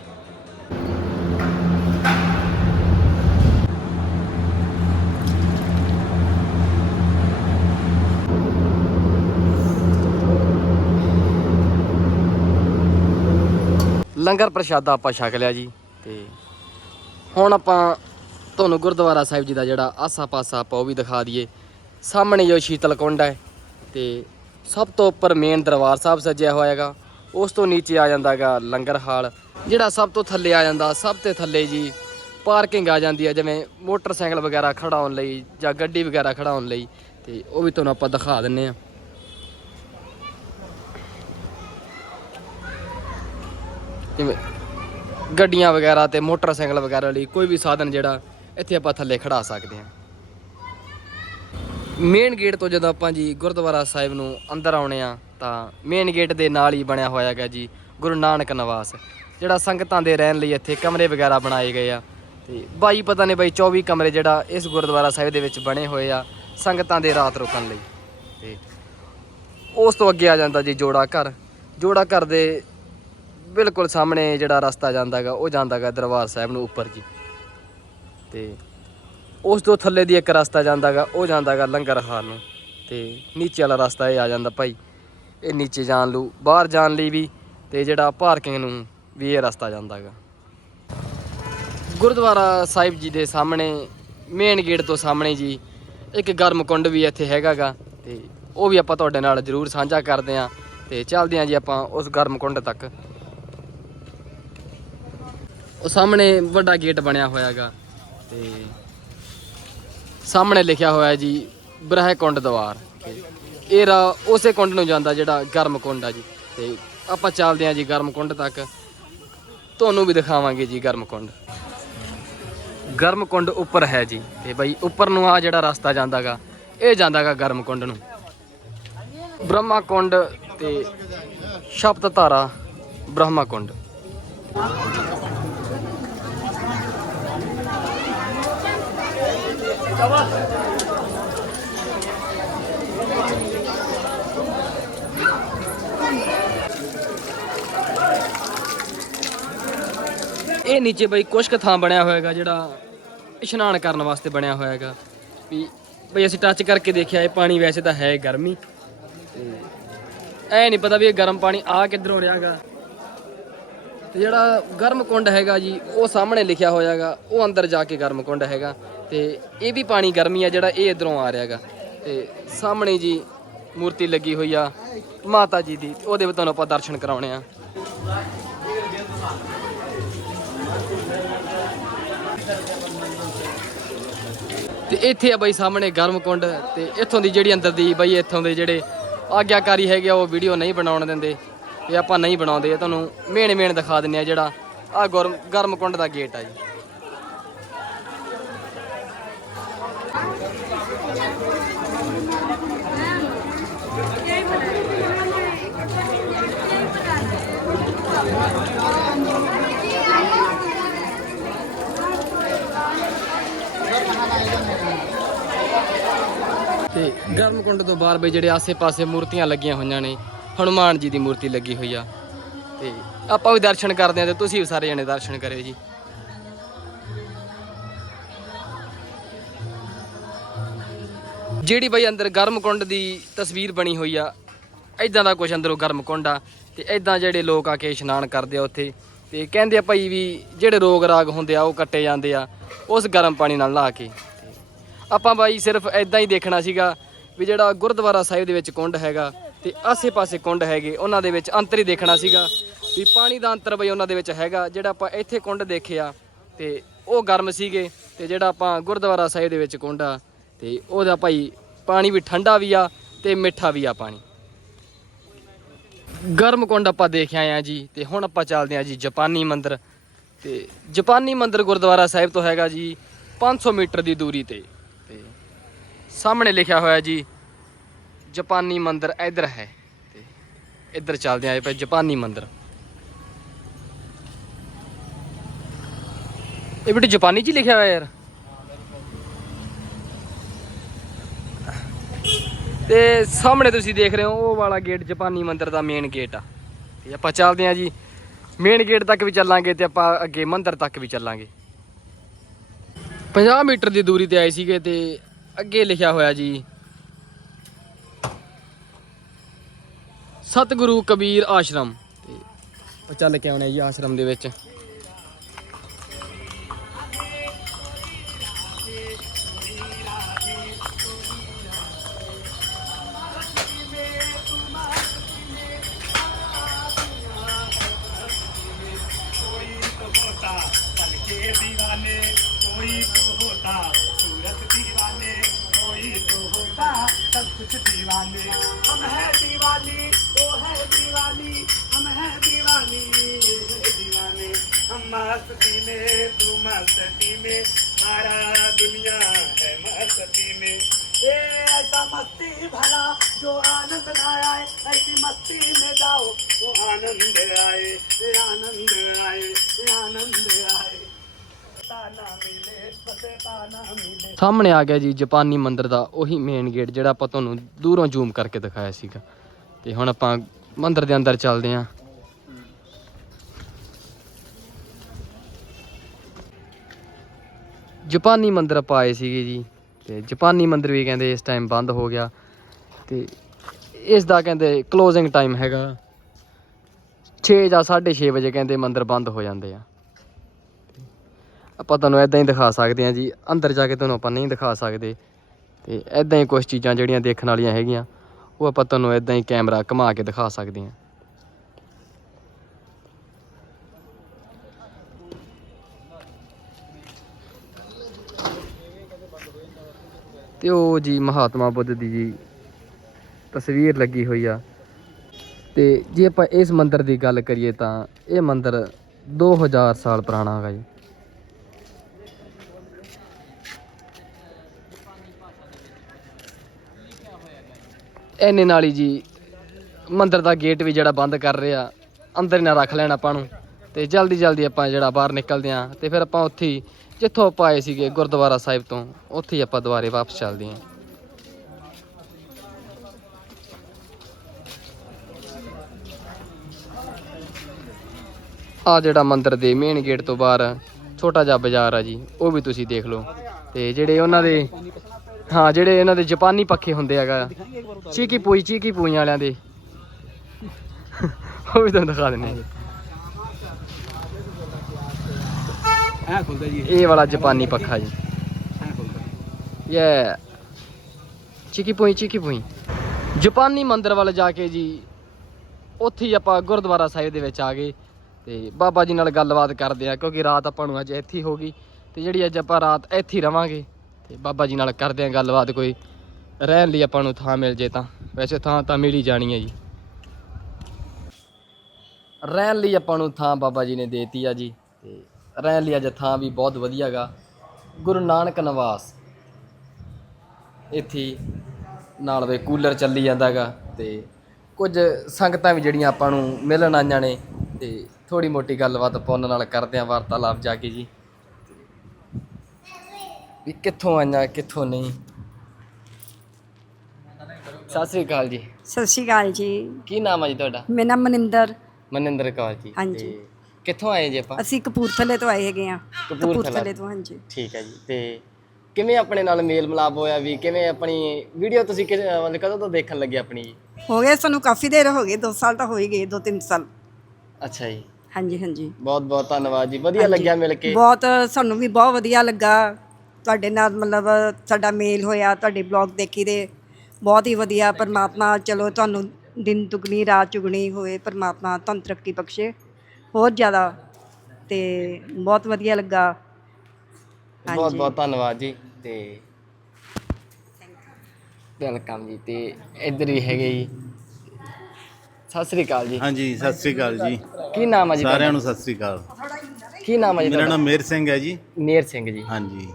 A: ਲੰਗਰ ਪ੍ਰਸ਼ਾਦਾ ਆਪਾਂ ਛਕ ਲਿਆ ਜੀ ਤੇ ਹੁਣ ਆਪਾਂ ਤੁਹਾਨੂੰ ਗੁਰਦੁਆਰਾ ਸਾਹਿਬ ਜੀ ਦਾ ਜਿਹੜਾ ਆਸਾ ਪਾਸਾ ਆਪਾਂ ਉਹ ਵੀ ਦਿਖਾ ਦਈਏ। ਸਾਹਮਣੇ ਜੋ ਸ਼ੀਤਲ ਕੁੰਡ ਹੈ ਤੇ ਸਭ ਤੋਂ ਉੱਪਰ ਮੇਨ ਦਰਬਾਰ ਸਾਹਿਬ ਸੱਜਿਆ ਹੋਇਆ ਹੈਗਾ। ਉਸ ਤੋਂ ਨੀਚੇ ਆ ਜਾਂਦਾ ਹੈਗਾ ਲੰਗਰ ਹਾਲ। ਜਿਹੜਾ ਸਭ ਤੋਂ ਥੱਲੇ ਆ ਜਾਂਦਾ, ਸਭ ਤੋਂ ਥੱਲੇ ਜੀ ਪਾਰਕਿੰਗ ਆ ਜਾਂਦੀ ਹੈ, ਜਿਵੇਂ ਮੋਟਰਸਾਈਕਲ ਵਗੈਰਾ ਖੜਾਉਣ ਲਈ ਜਾਂ ਗੱਡੀ ਵਗੈਰਾ ਖੜਾਉਣ ਲਈ। ਤੇ ਉਹ ਵੀ ਤੁਹਾਨੂੰ ਆਪਾਂ ਦਿਖਾ ਦਿੰਨੇ ਆ ਜਿਵੇਂ ਗੱਡੀਆਂ ਵਗੈਰਾ ਤੇ ਮੋਟਰਸਾਈਕਲ ਵਗੈਰਾ ਲਈ ਕੋਈ ਵੀ ਸਾਧਨ ਜਿਹੜਾ ਇੱਥੇ ਆਪਾਂ ਥੱਲੇ ਖੜਾ ਸਕਦੇ ਹਾਂ। ਮੇਨ ਗੇਟ ਤੋਂ ਜਦੋਂ ਆਪਾਂ ਜੀ ਗੁਰਦੁਆਰਾ ਸਾਹਿਬ ਨੂੰ ਅੰਦਰ ਆਉਣੇ ਆ, ਤਾਂ ਮੇਨ ਗੇਟ ਦੇ ਨਾਲ ਹੀ ਬਣਿਆ ਹੋਇਆ ਹੈਗਾ ਜੀ ਗੁਰੂ ਨਾਨਕ ਨਿਵਾਸ, ਜਿਹੜਾ ਸੰਗਤਾਂ ਦੇ ਰਹਿਣ ਲਈ ਇੱਥੇ ਕਮਰੇ ਵਗੈਰਾ ਬਣਾਏ ਗਏ ਆ। ਤੇ ਬਾਈ ਪਤਾ ਨਹੀਂ ਬਾਈ 24 ਕਮਰੇ ਜਿਹੜਾ ਇਸ ਗੁਰਦੁਆਰਾ ਸਾਹਿਬ ਦੇ ਵਿੱਚ ਬਣੇ ਹੋਏ ਆ ਸੰਗਤਾਂ ਦੇ ਰਾਤ ਰੁਕਣ ਲਈ। ਤੇ ਉਸ ਤੋਂ ਅੱਗੇ ਆ ਜਾਂਦਾ ਜੀ ਜੋੜਾ ਘਰ। ਜੋੜਾ ਘਰ ਦੇ ਬਿਲਕੁਲ ਸਾਹਮਣੇ ਜਿਹੜਾ ਰਸਤਾ ਜਾਂਦਾਗਾ ਉਹ ਜਾਂਦਾਗਾ ਦਰਬਾਰ ਸਾਹਿਬ ਨੂੰ ਉੱਪਰ ਜੀ। ਤੇ ਉਸ ਤੋਂ ਥੱਲੇ ਦੀ ਇੱਕ ਰਸਤਾ ਜਾਂਦਾਗਾ ਉਹ ਜਾਂਦਾਗਾ ਲੰਗਰ ਹਾਲ ਨੂੰ। ਤੇ ਨੀਚੇ ਵਾਲਾ ਰਸਤਾ ਇਹ ਆ ਜਾਂਦਾ ਭਾਈ, ਇਹ ਨੀਚੇ ਜਾਣ ਲੂ, ਬਾਹਰ ਜਾਣ ਲਈ ਵੀ ਤੇ ਜਿਹੜਾ ਪਾਰਕਿੰਗ ਨੂੰ ਵੀ ਇਹ ਰਸਤਾ ਜਾਂਦਾਗਾ ਗੁਰਦੁਆਰਾ ਸਾਹਿਬ ਜੀ ਦੇ ਸਾਹਮਣੇ ਮੇਨ ਗੇਟ ਤੋਂ ਸਾਹਮਣੇ ਜੀ, ਇੱਕ ਗਰਮ ਕੁੰਡ ਵੀ ਇੱਥੇ ਹੈਗਾਗਾ ਤੇ ਉਹ ਵੀ ਆਪਾਂ ਤੁਹਾਡੇ ਨਾਲ ਜ਼ਰੂਰ ਸਾਂਝਾ ਕਰਦੇ ਆਂ ਤੇ ਚੱਲਦੇ ਆਂ ਜੀ ਆਪਾਂ ਉਸ ਗਰਮ ਕੁੰਡ ਤੱਕ। ਉਹ ਸਾਹਮਣੇ ਵੱਡਾ ਗੇਟ ਬਣਿਆ ਹੋਇਆਗਾ ਤੇ ਸਾਹਮਣੇ ਲਿਖਿਆ ਹੋਇਆ ਜੀ ਬ੍ਰਹਿ ਕੁੰਡ ਦਵਾਰ। ਇਹ ਰਾ ਉਸੇ ਕੁੰਡ ਨੂੰ ਜਾਂਦਾ ਜਿਹੜਾ ਗਰਮ ਕੁੰਡ ਆ ਜੀ। ਤੇ ਆਪਾਂ ਚੱਲਦੇ ਆਂ ਜੀ ਗਰਮ ਕੁੰਡ ਤੱਕ। ਤੁਹਾਨੂੰ ਵੀ ਦਿਖਾਵਾਂਗੇ ਜੀ ਗਰਮ ਕੁੰਡ। ਗਰਮ ਕੁੰਡ ਉੱਪਰ ਹੈ ਜੀ। ਤੇ ਬਈ ਉੱਪਰ ਨੂੰ ਆ ਜਿਹੜਾ ਰਸਤਾ ਜਾਂਦਾਗਾ, ਇਹ ਜਾਂਦਾਗਾ ਗਰਮ ਕੁੰਡ ਨੂੰ। ਬ੍ਰਹਮਾ ਕੁੰਡ ਤੇ ਸ਼ਬਦ ਧਾਰਾ ਬ੍ਰਹਮਾ ਕੁੰਡ ਇਹ ਨੀਚੇ ਬਈ ਕੁਛ ਥਾਂ ਬਣਿਆ ਹੋਇਆਗਾ ਜਿਹੜਾ ਇਸ਼ਨਾਨ ਕਰਨ ਵਾਸਤੇ ਬਣਿਆ ਹੋਇਆ ਹੈਗਾ ਵੀ ਬਈ ਅਸੀਂ ਟੱਚ ਕਰਕੇ ਦੇਖਿਆ, ਇਹ ਪਾਣੀ ਵੈਸੇ ਤਾਂ ਹੈ ਗਰਮੀ। ਤੇ ਐ ਨਹੀਂ ਪਤਾ ਵੀ ਇਹ ਗਰਮ ਪਾਣੀ ਆ ਕਿੱਧਰੋਂ ਰਿਹਾਗਾ। ਤੇ ਜਿਹੜਾ ਗਰਮ ਕੁੰਡ ਹੈਗਾ ਜੀ, ਉਹ ਸਾਹਮਣੇ ਲਿਖਿਆ ਹੋਇਆ ਹੈਗਾ ਉਹ ਅੰਦਰ ਜਾ ਕੇ ਗਰਮ ਕੁੰਡ ਹੈਗਾ। ਤੇ ਇਹ ਵੀ ਪਾਣੀ ਗਰਮੀ ਆ ਜਿਹੜਾ ਇਹ ਇਧਰੋਂ ਆ ਰਿਹਾਗਾ। ਤੇ ਸਾਹਮਣੇ ਜੀ ਮੂਰਤੀ ਲੱਗੀ ਹੋਈ ਆ ਮਾਤਾ ਜੀ ਦੀ, ਉਹਦੇ ਵੀ ਤੁਹਾਨੂੰ ਆਪਾਂ ਦਰਸ਼ਨ ਕਰਾਉਣੇ ਆ। ਤੇ ਇੱਥੇ ਆ ਬਾਈ ਸਾਹਮਣੇ ਗਰਮ ਕੁੰਡ ਤੇ ਇੱਥੋਂ ਦੀ ਜਿਹੜੀ ਅੰਦਰ ਦੀ ਬਾਈ ਇੱਥੋਂ ਦੇ ਜਿਹੜੇ ਆਗਿਆਕਾਰੀ ਹੈਗੇ ਆ, ਉਹ ਵੀਡੀਓ ਨਹੀਂ ਬਣਾਉਣ ਦਿੰਦੇ ਇਹ ਆਪਾਂ ਨਹੀਂ ਬਣਾਉਂਦੇ, ਇਹ ਤੁਹਾਨੂੰ ਮੇਨ ਮੇਨ ਦਿਖਾ ਦਿੰਨੇ ਆ ਜਿਹੜਾ ਆ ਗਰਮ ਗਰਮ ਕੁੰਡ ਦਾ ਗੇਟ ਆ ਜੀ। ਤੇ ਗਰਮਕੁੰਡ ਤੋਂ ਬਾਹਰ ਬਈ ਜਿਹੜੇ ਆਸੇ-ਪਾਸੇ ਮੂਰਤੀਆਂ ਲੱਗੀਆਂ ਹੋਈਆਂ ਨੇ, ਹਨੂਮਾਨ ਜੀ ਦੀ ਮੂਰਤੀ ਲੱਗੀ ਹੋਈ ਆ। ਤੇ ਆਪਾਂ ਵੀ ਦਰਸ਼ਨ ਕਰਦੇ ਆ ਤੇ ਤੁਸੀਂ ਵੀ ਸਾਰੇ ਜਣੇ ਦਰਸ਼ਨ ਕਰਿਓ ਜੀ। ਜਿਹੜੀ ਬਈ ਅੰਦਰ ਗਰਮਕੁੰਡ ਦੀ ਤਸਵੀਰ ਬਣੀ ਹੋਈ ਆ ਐਦਾਂ ਦਾ ਕੁਝ ਅੰਦਰੋਂ ਗਰਮਕੁੰਡ ਆ ਤੇ ਐਦਾਂ ਜਿਹੜੇ ਲੋਕ ਆ ਕੇ ਇਸ਼ਨਾਨ ਕਰਦੇ ਆ ਉੱਥੇ ਤੇ ਕਹਿੰਦੇ ਆ ਭਾਈ ਵੀ ਜਿਹੜੇ ਰੋਗ ਰਾਗ ਹੁੰਦੇ ਆ ਉਹ ਕੱਟੇ ਜਾਂਦੇ ਆ, ਉਸ ਗਰਮ ਪਾਣੀ ਨਾਲ ਨਹਾ ਕੇ। ਆਪਾਂ ਬਾਈ ਸਿਰਫ ਐਦਾਂ ਹੀ ਦੇਖਣਾ ਸੀਗਾ ਵੀ ਜਿਹੜਾ ਗੁਰਦੁਆਰਾ ਸਾਹਿਬ ਦੇ ਵਿੱਚ ਕੁੰਡ ਹੈਗਾ ਤੇ ਆਸੇ-ਪਾਸੇ ਕੁੰਡ ਹੈਗੇ, ਉਹਨਾਂ ਦੇ ਵਿੱਚ ਅੰਤਰ ਹੀ ਦੇਖਣਾ ਸੀਗਾ ਵੀ ਪਾਣੀ ਦਾ ਅੰਤਰ ਬਈ ਉਹਨਾਂ ਦੇ ਵਿੱਚ ਹੈਗਾ, ਜਿਹੜਾ ਆਪਾਂ ਇੱਥੇ ਕੁੰਡ ਦੇਖਿਆ ਤੇ ਉਹ ਗਰਮ ਸੀਗੇ ਤੇ ਜਿਹੜਾ ਆਪਾਂ ਗੁਰਦੁਆਰਾ ਸਾਹਿਬ ਦੇ ਵਿੱਚ ਕੁੰਡ ਆ ਤੇ ਉਹਦਾ ਭਾਈ ਪਾਣੀ ਵੀ ਠੰਡਾ ਵੀ ਆ ਤੇ ਮਿੱਠਾ ਵੀ ਆ ਪਾਣੀ। ਗਰਮ ਕੁੰਡ ਆਪਾਂ ਦੇਖ ਆਏ ਆ ਜੀ ਤੇ ਹੁਣ ਆਪਾਂ ਚੱਲਦੇ ਆ ਜੀ ਜਾਪਾਨੀ ਮੰਦਿਰ ਤੇ ਜਾਪਾਨੀ ਮੰਦਿਰ ਗੁਰਦੁਆਰਾ ਸਾਹਿਬ ਤੋਂ ਹੈਗਾ ਜੀ 500 ਮੀਟਰ ਦੀ ਦੂਰੀ ਤੇ ਤੇ। ਸਾਹਮਣੇ ਲਿਖਿਆ ਹੋਇਆ ਜੀ, ਜਾਪਾਨੀ ਮੰਦਿਰ ਇੱਧਰ ਹੈ। ਤੇ ਇੱਧਰ ਚੱਲਦੇ ਆਏ ਪਏ ਜਾਪਾਨੀ ਮੰਦਿਰ। ਇਹ ਵੀ ਜਾਪਾਨੀ ਚ ਹੀ ਲਿਖਿਆ ਹੋਇਆ ਯਾਰ। ਤੇ ਸਾਹਮਣੇ ਤੁਸੀਂ ਦੇਖ ਰਹੇ ਹੋ, ਉਹ ਵਾਲਾ ਗੇਟ ਜਾਪਾਨੀ ਮੰਦਿਰ ਦਾ ਮੇਨ ਗੇਟ ਆ। ਤੇ ਆਪਾਂ ਚੱਲਦੇ ਆ ਜੀ ਮੇਨ ਗੇਟ ਤੱਕ ਵੀ ਚੱਲਾਂਗੇ ਤੇ ਆਪਾਂ ਅੱਗੇ ਮੰਦਿਰ ਤੱਕ ਵੀ ਚੱਲਾਂਗੇ। 50 ਮੀਟਰ ਦੀ ਦੂਰੀ ਤੇ ਆਏ ਸੀਗੇ ਤੇ ਅੱਗੇ ਲਿਖਿਆ ਹੋਇਆ ਜੀ। ਸਤਿਗੁਰੂ ਕਬੀਰ ਆਸ਼ਰਮ। ਤੇ ਚੱਲ ਕੇ ਆਉਣੇ ਜੀ ਆਸ਼ਰਮ ਦੇ ਵਿੱਚ।
C: सब कुछ दीवाने। हम है दीवानी वो है दीवानी, हम है दीवानी। दीवाने, हम मस्ती में, तू मस्ती में, सारा दुनिया है मस्ती में। ये ऐसा मस्ती भला जो आनंद ना आए, ऐसी मस्ती में जाओ वो आनंद आए आनंद आए आनंद आए। ताना मिले
A: ਸਾਹਮਣੇ ਆ ਗਿਆ ਜੀ ਜਾਪਾਨੀ ਮੰਦਿਰ ਦਾ, ਉਹੀ ਮੇਨ ਗੇਟ ਜਿਹੜਾ ਆਪਾਂ ਤੁਹਾਨੂੰ ਦੂਰੋਂ ਜ਼ੂਮ ਕਰਕੇ ਦਿਖਾਇਆ ਸੀਗਾ। ਤੇ ਹੁਣ ਆਪਾਂ ਮੰਦਿਰ ਦੇ ਅੰਦਰ ਚੱਲਦੇ ਆਂ ਜਾਪਾਨੀ ਮੰਦਿਰ ਆਪਾਂ ਆਏ ਸੀਗੇ ਜੀ, ਤੇ ਜਾਪਾਨੀ ਮੰਦਿਰ ਵੀ ਕਹਿੰਦੇ ਇਸ ਟਾਈਮ ਬੰਦ ਹੋ ਗਿਆ। ਤੇ ਇਸ ਦਾ ਕਹਿੰਦੇ ਕਲੋਜ਼ਿੰਗ ਟਾਈਮ ਹੈਗਾ। 6 ਜਾਂ 6:30 ਵਜੇ ਕਹਿੰਦੇ ਮੰਦਿਰ ਬੰਦ ਹੋ ਜਾਂਦੇ ਆ। ਆਪਾਂ ਤੁਹਾਨੂੰ ਇਦਾਂ ਹੀ ਦਿਖਾ ਸਕਦੇ ਹਾਂ ਜੀ, ਅੰਦਰ ਜਾ ਕੇ ਤੁਹਾਨੂੰ ਆਪਾਂ ਨਹੀਂ ਦਿਖਾ ਸਕਦੇ। ਤੇ ਇਦਾਂ ਹੀ ਕੁਝ ਚੀਜ਼ਾਂ ਜਿਹੜੀਆਂ ਦੇਖਣ ਵਾਲੀਆਂ ਹੈਗੀਆਂ, ਉਹ ਆਪਾਂ ਤੁਹਾਨੂੰ ਇਦਾਂ ਹੀ ਕੈਮਰਾ ਘੁਮਾ ਕੇ ਦਿਖਾ ਸਕਦੇ ਹਾਂ। ਤੇ ਉਹ ਜੀ ਮਹਾਤਮਾ ਬੁੱਧ ਦੀ ਜੀ ਤਸਵੀਰ ਲੱਗੀ ਹੋਈ ਆ। ਤੇ ਜੇ ਆਪਾਂ ਇਸ ਮੰਦਿਰ ਦੀ ਗੱਲ ਕਰੀਏ ਤਾਂ ਇਹ ਮੰਦਿਰ 2000 ਸਾਲ ਪੁਰਾਣਾ ਹੈਗਾ ਜੀ। ਇੰਨੇ ਨਾਲ ਹੀ ਜੀ, ਮੰਦਰ ਦਾ ਗੇਟ ਵੀ ਜਿਹੜਾ ਬੰਦ ਕਰ ਰਿਹਾ ਅੰਦਰ ਹੀ ਨਾ ਰੱਖ ਲੈਣ ਆਪਾਂ ਨੂੰ। ਤੇ ਜਲਦੀ ਜਲਦੀ ਆਪਾਂ ਜਿਹੜਾ ਬਾਹਰ ਨਿਕਲਦੇ ਆਂ, ਤੇ ਫਿਰ ਆਪਾਂ ਉੱਥੇ ਹੀ, ਜਿੱਥੋਂ ਆਪਾਂ ਆਏ ਸੀਗੇ ਗੁਰਦੁਆਰਾ ਸਾਹਿਬ ਤੋਂ, ਉੱਥੇ ਹੀ ਆਪਾਂ ਦੁਬਾਰੇ ਵਾਪਸ ਚੱਲਦੇ ਆਂ। ਆ ਜਿਹੜਾ ਮੰਦਿਰ ਦੇ ਮੇਨ ਗੇਟ ਤੋਂ ਬਾਹਰ, ਛੋਟਾ ਜਿਹਾ ਬਾਜ਼ਾਰ ਆ ਜੀ, ਉਹ ਵੀ ਤੁਸੀਂ ਦੇਖ ਲਓ। ਤੇ ਜਿਹੜੇ ਉਹਨਾਂ ਦੇ ਹਾਂ ਜਿਹੜੇ ਇਹਨਾਂ ਦੇ ਜਪਾਨੀ ਪੱਖੇ ਹੁੰਦੇ ਹੈਗਾ। ਚੀਕੀ ਪੂਈ ਚੀਕੀ ਪੂਈ ਵਾਲਿਆਂ ਦੇ। ਉਹ ਵੀ ਤੁਹਾਨੂੰ ਦਿਖਾ ਦਿੰਦੇ
B: ਜੀ
A: ਇਹ। ਵਾਲਾ ਜਪਾਨੀ ਪੱਖਾ ਜੀ। ਇਹ ਚੀਕੀ ਪੂਈ ਚੀਕੀ ਪੂਈ। ਜਪਾਨੀ ਮੰਦਰ ਵੱਲ ਜਾ ਕੇ ਜੀ ਉੱਥੇ ਹੀ ਆਪਾਂ ਗੁਰਦੁਆਰਾ ਸਾਹਿਬ ਦੇ ਵਿੱਚ ਆ ਗਏ ਤੇ ਬਾਬਾ ਜੀ ਨਾਲ ਗੱਲਬਾਤ ਕਰਦੇ ਆ ਕਿਉਂਕਿ ਰਾਤ ਆਪਾਂ ਨੂੰ ਅੱਜ ਇੱਥੇ ਹੋ ਗਈ ਤੇ ਜਿਹੜੀ ਅੱਜ ਆਪਾਂ ਰਾਤ ਇੱਥੇ ਹੀ ਰਵਾਂਗੇ। ਤੇ ਬਾਬਾ ਜੀ ਨਾਲ ਕਰਦੇ ਆ ਗੱਲਬਾਤ ਕੋਈ। ਰਹਿਣ ਲਈ ਆਪਾਂ ਨੂੰ ਥਾਂ ਮਿਲ ਜੇ ਤਾਂ। ਵੈਸੇ ਥਾਂ ਤਾਂ ਮਿਲ ਹੀ ਜਾਣੀ ਹੈ ਜੀ। ਰਹਿਣ ਲਈ ਆਪਾਂ ਨੂੰ ਥਾਂ ਬਾਬਾ ਜੀ ਨੇ ਦੇਤੀ ਆ ਜੀ। ਤੇ ਰਹਿਣ ਲਈ ਅੱਜ ਥਾਂ ਵੀ ਬਹੁਤ ਵਧੀਆ ਗਾ। ਗੁਰੂ ਨਾਨਕ ਨਿਵਾਸ। ਇੱਥੇ ਨਾਲ ਵੇ ਕੂਲਰ ਚੱਲੀ ਜਾਂਦਾਗਾ ਤੇ ਕੁਝ ਸੰਗਤਾਂ ਵੀ ਜਿਹੜੀਆਂ ਆਪਾਂ ਨੂੰ ਮਿਲਣ ਆਈਆਂ ਨੇ। ਤੇ ਥੋੜੀ ਮੋਟੀ ਗੱਲਬਾਤ ਪੁੰਨ ਨਾਲ ਕਰਦੇ ਆਂ, ਵਾਰਤਾਲਾਪ ਜਾ ਕੇ ਜੀ। ਵੀ ਕਿੱਥੋਂ ਆਈਆਂ ਕਿੱਥੋਂ ਨਹੀਂ। ਸਤਿ ਸ੍ਰੀ ਅਕਾਲ ਜੀ।
D: ਸਤਿ ਸ਼੍ਰੀ ਅਕਾਲ ਜੀ।
A: ਕੀ ਨਾਮ ਹੈ ਜੀ ਤੁਹਾਡਾ?
D: ਮੇਰਾ ਨਾਮ ਮਨਿੰਦਰ।
A: ਮਨਿੰਦਰ ਕੌਰ ਜੀ।
D: ਹਾਂਜੀ।
A: ਤੇ ਕਿੱਥੋਂ ਆਏ ਜੀ ਆਪਾਂ?
D: ਅਸੀਂ ਕਪੂਰਥਲੇ ਤੋਂ ਆਏ ਹੈਗੇ ਆ
A: ਕਪੂਰਥਲਾ।
D: ਕਪੂਰਥਲੇ ਤੋਂ ਹਾਂਜੀ।
A: ਠੀਕ ਹੈ ਜੀ। ਤੇ ਕਿਵੇਂ ਆਪਣੇ ਨਾਲ ਮੇਲ ਮਿਲਾਪ ਹੋਇਆ ਵੀ? ਕਿਵੇਂ ਆਪਣੀ ਵੀਡੀਓ ਤੁਸੀਂ ਕਿ- ਮਤਲਬ ਕਦੋਂ ਤੋਂ ਦੇਖਣ ਲੱਗੇ ਆਪਣੀ? ਜੀ
D: ਹੋ ਗਏ ਸਾਨੂੰ ਕਾਫੀ ਦੇਰ ਹੋ ਗਈ 2 ਸਾਲ ਤਾਂ ਹੋ ਹੀ ਗਏ 2-3 ਸਾਲ।
A: ਅੱਛਾ ਜੀ।
D: ਹਾਂਜੀ ਹਾਂਜੀ।
A: ਬਹੁਤ ਬਹੁਤ ਧੰਨਵਾਦ ਜੀ। ਵਧੀਆ ਲੱਗਿਆ ਮਿਲ ਕੇ?
D: ਬਹੁਤ ਸਾਨੂੰ ਵੀ ਬਹੁਤ ਵਧੀਆ ਲੱਗਾ। ਤੁਹਾਡੇ ਨਾਲ ਮਤਲਬ ਸਾਡਾ ਮੇਲ ਹੋਇਆ ਤੁਹਾਡੇ ਬਲੌਗ ਦੇਖੀ ਦੇ ਬਹੁਤ ਹੀ ਵਧੀਆ ਪਰਮਾਤਮਾ ਚਲੋ ਤੁਹਾਨੂੰ ਦਿਨ ਦੁਗਣੀ ਰਾਤ ਚੁਗਣੀ ਹੋਏ ਪਰਮਾਤਮਾ ਤੁਹਾਨੂੰ ਤਰੱਕੀ ਬਖਸ਼ੇ। ਹੋਰ ਜ਼ਿਆਦਾ ਤੇ ਬਹੁਤ ਵਧੀਆ ਲੱਗਾ।
A: ਬਹੁਤ ਬਹੁਤ ਧੰਨਵਾਦ ਜੀ ਤੇ ਵੈਲਕਮ ਜੀ ਤੇ ਇੱਧਰ ਵੀ ਹੈਗੇ ਜੀ। ਸਤਿ ਸ੍ਰੀ ਅਕਾਲ ਜੀ।
E: ਹਾਂਜੀ ਸਤਿ ਸ੍ਰੀ ਅਕਾਲ ਜੀ।
A: ਕੀ ਨਾਮ ਹੈ ਜੀ
E: ਸਾਰਿਆਂ ਨੂੰ ਸਤਿ ਸ੍ਰੀ ਅਕਾਲ।
A: ਤੁਹਾਡਾ? ਕੀ ਨਾਮ ਹੈ ਜੀ
E: ਮੇਰਾ
A: ਤੁਹਾਡਾ?
E: ਨਾਮ ਮੇਰ ਸਿੰਘ ਹੈ ਜੀ।
A: ਮੇਰ ਸਿੰਘ ਜੀ।
E: ਹਾਂਜੀ।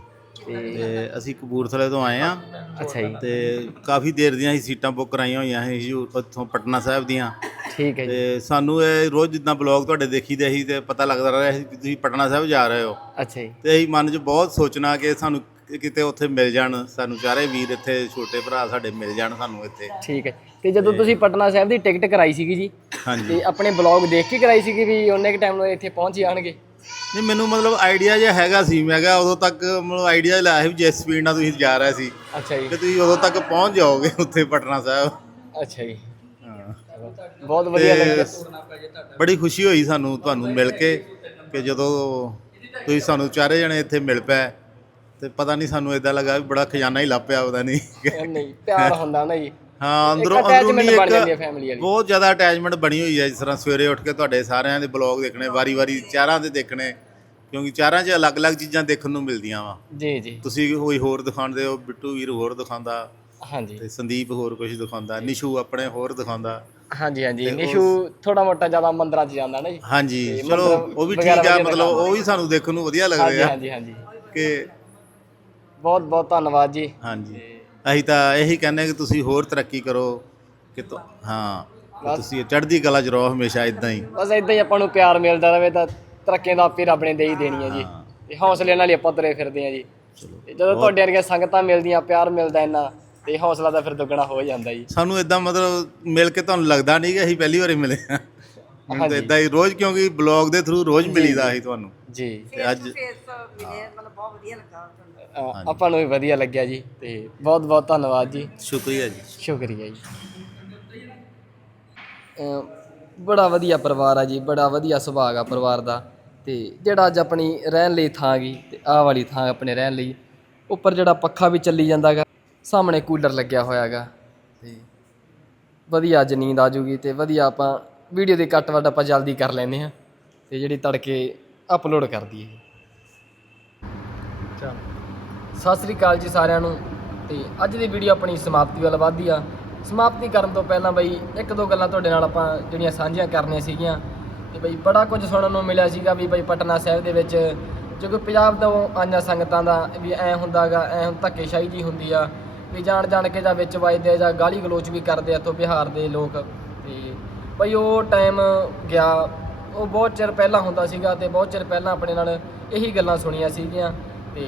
A: ਤੇ
E: ਅਸੀਂ ਕਪੂਰਥਲੇ ਤੋਂ ਆਏ ਆ
A: ਅੱਛਾ ਜੀ।
E: ਤੇ ਕਾਫੀ ਦੇਰ ਦੀਆਂ ਹੀ ਸੀਟਾਂ ਬੁੱਕ ਕਰਾਈਆਂ ਹੋਈਆਂ ਸੀ ਉੱਥੋਂ ਪਟਨਾ ਸਾਹਿਬ ਦੀਆਂ।
A: ਠੀਕ ਹੈ ਜੀ।
E: ਤੇ ਸਾਨੂੰ ਇਹ ਰੋਜ਼ ਜਿੱਦਾਂ ਬਲੌਗ ਤੁਹਾਡੇ ਦੇਖੀਦੇ ਸੀ ਤੇ ਪਤਾ ਲੱਗਦਾ ਰਿਹਾ ਸੀ ਕਿ ਤੁਸੀਂ ਪਟਨਾ ਸਾਹਿਬ ਜਾ ਰਹੇ ਹੋ।
A: ਅੱਛਾ ਜੀ।
E: ਤੇ ਅਸੀਂ ਮਨ 'ਚ ਬਹੁਤ ਸੋਚਣਾ ਕਿ ਸਾਨੂੰ ਕਿਤੇ ਉੱਥੇ ਮਿਲ ਜਾਣ ਸਾਨੂੰ ਚਾਰੇ ਵੀਰ ਇੱਥੇ ਛੋਟੇ ਭਰਾ ਸਾਡੇ ਮਿਲ ਜਾਣ ਸਾਨੂੰ ਇੱਥੇ।
A: ਠੀਕ ਹੈ। ਤੇ ਜਦੋਂ ਤੁਸੀਂ ਪਟਨਾ ਸਾਹਿਬ ਦੀ ਟਿਕਟ ਕਰਾਈ ਸੀਗੀ ਜੀ
E: ਹਾਂਜੀ।
A: ਤੇ ਆਪਣੇ ਬਲੌਗ ਦੇਖ ਕੇ ਕਰਾਈ ਸੀਗੀ ਵੀ ਉਹਨੇ ਕਿ ਟਾਈਮ ਨੂੰ ਇੱਥੇ ਪਹੁੰਚ ਜਾਣਗੇ
E: ਨਹੀਂ ਮੈਨੂੰ ਮਤਲਬ ਆਈਡੀਆ ਜਿਹਾ ਹੈਗਾ ਸੀ। ਮੈਂ ਕਿਹਾ ਉਦੋਂ ਤੱਕ ਮਤਲਬ ਆਈਡੀਆ ਲਾਇਆ ਸੀ ਵੀ ਜਿਸ ਸਪੀਡ ਨਾਲ ਤੁਸੀਂ ਜਾ ਰਹੇ ਸੀ।
A: ਅੱਛਾ ਜੀ।
E: ਕਿ ਤੁਸੀਂ ਉਦੋਂ ਤੱਕ ਪਹੁੰਚ ਜਾਓਗੇ ਉੱਥੇ ਪਟਨਾ ਸਾਹਿਬ।
A: ਅੱਛਾ ਜੀ।
E: ਹਾਂ।
A: ਬਹੁਤ ਵਧੀਆ
E: ਤੇ
A: ਲੱਗਿਆ।
E: ਬੜੀ ਖੁਸ਼ੀ ਹੋਈ ਸਾਨੂੰ ਤੁਹਾਨੂੰ ਮਿਲ ਕੇ ਕਿ ਜਦੋਂ ਤੁਸੀਂ ਸਾਨੂੰ ਚਾਰੇ ਜਣੇ ਇੱਥੇ ਮਿਲ ਪਏ। ਤੇ ਪਤਾ ਨਹੀਂ ਸਾਨੂੰ ਇਦਾਂ ਲੱਗਾ ਵੀ ਬੜਾ ਖਜ਼ਾਨਾ ਹੀ ਲੱਭਿਆ ਪਤਾ ਨਹੀਂ।
A: ਨਹੀਂ ਪਿਆਰ ਹੁੰਦਾ ਨਾ ਜੀ।
E: ਹਾਂ ਅੰਦਰੋਂ ਅੰਦਰੂਨੀ
A: attachment ਬਣ ਜਾਂਦੀ ਹੈ
E: ਇੱਕ
A: family ਵਾਲੀ।
E: ਬਹੁਤ ਜ਼ਿਆਦਾ ਅਟੈਚਮੈਂਟ ਬਣੀ ਹੋਈ ਹੈ ਜਿਸ ਤਰ੍ਹਾਂ ਸਵੇਰੇ ਉੱਠ ਕੇ ਤੁਹਾਡੇ ਸਾਰਿਆਂ ਦੇ ਬਲੌਗ ਦੇਖਣੇ ਵਾਰੀ-ਵਾਰੀ ਚਾਰਾਂ ਦੇ ਦੇਖਣੇ ਕਿਉਂਕਿ ਚਾਰਾਂ 'ਚ ਅਲੱਗ-ਅਲੱਗ ਚੀਜ਼ਾਂ ਦੇਖਣ ਨੂੰ ਮਿਲਦੀਆਂ ਵਾ।
A: ਜੀ ਜੀ।
E: ਤੁਸੀਂ ਕੋਈ ਹੋਰ ਦਿਖਾਉਂਦੇ ਹੋ ਬਿੱਟੂ ਵੀਰ ਹੋਰ ਦਿਖਾਉਂਦਾ
A: ਹਾਂਜੀ।
E: ਤੇ ਸੰਦੀਪ ਹੋਰ ਕੁਝ ਦਿਖਾਉਂਦਾ ਨਿਸ਼ੂ ਆਪਣੇ ਹੋਰ ਦਿਖਾਉਂਦਾ।
A: ਹਾਂਜੀ ਹਾਂਜੀ। ਨਿਸ਼ੂ ਥੋੜਾ ਮੋਟਾ ਜ਼ਿਆਦਾ ਮੰਦਰਾਂ 'ਚ ਜਾਂਦਾ ਨਾ ਜੀ।
E: ਹਾਂਜੀ ਚਲੋ
A: ਮਤਲਬ
E: ਉਹ ਵੀ
A: ਵਗੈਰਾ
E: ਠੀਕ ਆ ਮਤਲਬ ਉਹ ਵੀ ਸਾਨੂੰ ਦੇਖਣ ਨੂੰ ਵਧੀਆ
A: ਹਾਂਜੀ
E: ਲੱਗਦੇ ਆ
A: ਹਾਂਜੀ ਹਾਂਜੀ।
E: ਕਿ
A: ਬਹੁਤ ਬਹੁਤ ਧੰਨਵਾਦ ਜੀ।
E: ਹਾਂਜੀ। ਅਸੀਂ ਤਾਂ ਇਹੀ ਕਹਿੰਦੇ ਕਿ ਤੁਸੀਂ ਹੋਰ ਤਰੱਕੀ ਕਰੋ ਕਿ ਤੁ- ਹਾਂ ਕਿ ਤੁਸੀਂ ਚੜ੍ਹਦੀ ਕਲਾ 'ਚ ਰਹੋ ਹਮੇਸ਼ਾ ਇਦਾਂ ਹੀ।
A: ਬਸ ਇਦਾਂ ਹੀ ਆਪਾਂ ਨੂੰ ਪਿਆਰ ਮਿਲਦਾ ਰਵੇ ਤਾਂ ਤਰੱਕੀਆਂ ਦਾ ਆਪੇ ਰੱਬ ਨੇ ਦੇ ਹੀ ਦੇਣੀ ਹੈ। ਜੀ ਤੇ ਹੌਸਲੇ ਨਾਲ ਹੀ ਆਪਾਂ ਤੁਰੇ ਫਿਰਦੇ ਆ ਜੀ। ਤੇ ਜਦੋਂ ਤੁਹਾਡੇ ਵਰਗੀਆਂ ਸੰਗਤਾਂ ਮਿਲਦੀਆਂ ਪਿਆਰ ਮਿਲਦਾ ਇੰਨਾ ਤੇ ਹੌਸਲਾ ਤਾਂ ਫਿਰ ਦੁੱਗਣਾ ਹੋ ਜਾਂਦਾ ਜੀ।
E: ਸਾਨੂੰ ਇਦਾਂ ਮਤਲਬ ਮਿਲ ਕੇ ਤੁਹਾਨੂੰ ਲੱਗਦਾ ਨਹੀਂ ਕਿ ਅਸੀਂ ਪਹਿਲੀ ਵਾਰੀ ਮਿਲੇ ਹਾਂ। ਮੈਨੂੰ ਤਾਂ ਇਦਾਂ ਹੀ ਰੋਜ਼ ਕਿਉਂਕਿ ਬਲੌਗ ਦੇ ਥਰੂ ਰੋਜ਼ ਮਿਲੀਦਾ ਅਸੀਂ ਤੁਹਾਨੂੰ।
A: ਜੀ।
E: ਤੇ ਅੱਜ
D: ਫੇਸ ਮਿਲੇ ਮਤਲਬ ਬਹੁਤ ਵਧੀਆ ਲੱਗਾ ਤੁਹਾਨੂੰ।
A: ਅ, ਆਪਾਂ ਨੂੰ ਵੀ ਵਧੀਆ ਲੱਗਿਆ ਜੀ ਤੇ ਬਹੁਤ ਬਹੁਤ ਧੰਨਵਾਦ ਜੀ।
E: ਸ਼ੁਕਰੀਆ ਜੀ।
A: ਸ਼ੁਕਰੀਆ ਜੀ। ਅਮ ਬੜਾ ਵਧੀਆ ਪਰਿਵਾਰ ਆ ਜੀ ਬੜਾ ਵਧੀਆ ਸੁਭਾਅ ਆ ਪਰਿਵਾਰ ਦਾ ਤੇ ਜਿਹੜਾ ਅੱਜ ਆਪਣੀ ਰਹਿਣ ਲਈ ਥਾਂ ਗਈ ਤੇ ਆਹ ਵਾਲੀ ਥਾਂ ਆਪਣੇ ਰਹਿਣ ਲਈ ਉੱਪਰ ਜਿਹੜਾ ਪੱਖਾ ਵੀ ਚੱਲੀ ਜਾਂਦਾਗਾ ਸਾਹਮਣੇ ਕੂਲਰ ਲੱਗਿਆ ਹੋਇਆਗਾ ਤੇ ਵਧੀਆ ਅੱਜ ਨੀਂਦ ਆ ਜੂਗੀ ਤੇ ਵਧੀਆ ਆਪਾਂ ਵੀਡੀਓ ਦੀ ਕੱਟ ਵੱਡ ਆਪਾਂ ਜਲਦੀ ਕਰ ਲੈਨੇ ਆ ਤੇ ਜਿਹੜੀ ਤੜਕੇ ਅਪਲੋਡ ਕਰ ਦਈਏ। ਚਲੋ। ਸਤਿ ਸ੍ਰੀ ਅਕਾਲ ਜੀ ਸਾਰਿਆਂ ਨੂੰ ਤੇ ਅੱਜ ਦੀ ਵੀਡੀਓ ਆਪਣੀ ਸਮਾਪਤੀ ਵੱਲ ਵਧਦੀ ਆ। ਸਮਾਪਤੀ ਕਰਨ ਤੋਂ ਪਹਿਲਾਂ ਬਈ ਇੱਕ ਦੋ ਗੱਲਾਂ ਤੁਹਾਡੇ ਨਾਲ ਆਪਾਂ ਜਿਹੜੀਆਂ ਸਾਂਝੀਆਂ ਕਰਨੀਆਂ ਸੀਗੀਆਂ। ਤੇ ਬਈ ਬੜਾ ਕੁਝ ਸੁਣਨ ਨੂੰ ਮਿਲਿਆ ਸੀਗਾ ਵੀ ਬਈ ਪਟਨਾ ਸਾਹਿਬ ਦੇ ਵਿੱਚ ਜੋ ਕਿ ਪੰਜਾਬ ਤੋਂ ਆਈਆਂ ਸੰਗਤਾਂ ਦਾ ਵੀ ਐ ਹੁੰਦਾਗਾ, ਐ ਧੱਕੇਸ਼ਾਹੀ ਜੀ ਹੁੰਦੀ ਆ, ਵੀ ਜਾਣ ਜਾਣ ਕੇ ਜਾਂ ਵਿੱਚ ਵੱਜਦੇ ਆ ਜਾਂ ਗਾਲੀ ਗਲੋਚ ਵੀ ਕਰਦੇ ਆ ਤੋਂ ਬਿਹਾਰ ਦੇ ਲੋਕ। ਤੇ ਬਈ ਉਹ ਟਾਈਮ ਗਿਆ, ਉਹ ਬਹੁਤ ਚਿਰ ਪਹਿਲਾਂ ਹੁੰਦਾ ਸੀਗਾ ਤੇ ਬਹੁਤ ਚਿਰ ਪਹਿਲਾਂ ਆਪਣੇ ਨਾਲ ਇਹੀ ਗੱਲਾਂ ਸੁਣੀਆਂ ਸੀਗੀਆਂ। ਤੇ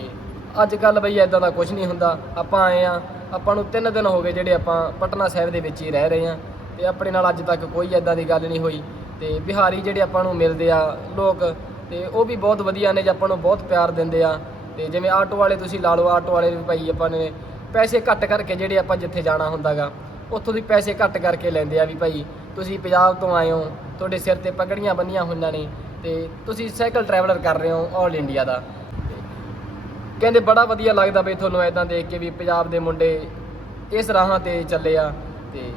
A: ਅੱਜ ਕੱਲ ਬਈ ਐਦਾਂ ਦਾ ਕੁਝ ਨਹੀਂ ਹੁੰਦਾ। ਆਪਾਂ ਆਏ ਆ ਆਪਾਂ ਨੂੰ ਤਿੰਨ ਦਿਨ ਹੋ ਗਏ ਜਿਹੜੇ ਆਪਾਂ ਪਟਨਾ ਸਾਹਿਬ ਦੇ ਵਿੱਚ ਹੀ ਰਹਿ ਰਹੇ ਆ ਤੇ ਆਪਣੇ ਨਾਲ ਅੱਜ ਤੱਕ ਕੋਈ ਐਦਾਂ ਦੀ ਗੱਲ ਨਹੀਂ ਹੋਈ। ਤੇ ਬਿਹਾਰੀ ਜਿਹੜੇ ਆਪਾਂ ਨੂੰ ਮਿਲਦੇ ਆ ਲੋਕ, ਤੇ ਉਹ ਵੀ ਬਹੁਤ ਵਧੀਆ ਨੇ, ਜੇ ਆਪਾਂ ਨੂੰ ਬਹੁਤ ਪਿਆਰ ਦਿੰਦੇ ਆ। ਤੇ ਜਿਵੇਂ ਆਟੋ ਵਾਲੇ ਤੁਸੀਂ ਲਾ ਲਓ, ਆਟੋ ਵਾਲੇ ਵੀ ਭਾਈ ਆਪਾਂ ਨੇ ਪੈਸੇ ਘੱਟ ਕਰਕੇ ਜਿਹੜੇ ਆਪਾਂ ਜਿੱਥੇ ਜਾਣਾ ਹੁੰਦਾਗਾ, ਉੱਥੋਂ ਦੀ ਪੈਸੇ ਘੱਟ ਕਰਕੇ ਲੈਂਦੇ ਆ ਵੀ ਭਾਈ, ਤੁਸੀਂ ਪੰਜਾਬ ਤੋਂ ਆਏ ਹੋ, ਤੁਹਾਡੇ ਸਿਰ ਤੇ ਪਗੜੀਆਂ ਬੰਨੀਆਂ ਹੋਈਆਂ ਨੇ, ਤੇ ਤੁਸੀਂ ਸਾਈਕਲ ਟਰੈਵਲਰ ਕਰ ਰਹੇ ਹੋ ਆਲ ਇੰਡੀਆ ਦਾ। ਕਹਿੰਦੇ ਬੜਾ ਵਧੀਆ ਲੱਗਦਾ ਬਈ ਤੁਹਾਨੂੰ ਐਦਾਂ ਦੇਖ ਕੇ ਵੀ ਪੰਜਾਬ ਦੇ ਮੁੰਡੇ ਇਸ ਰਾਹਾਂ ਤੇ ਚੱਲੇ ਆ ਤੇ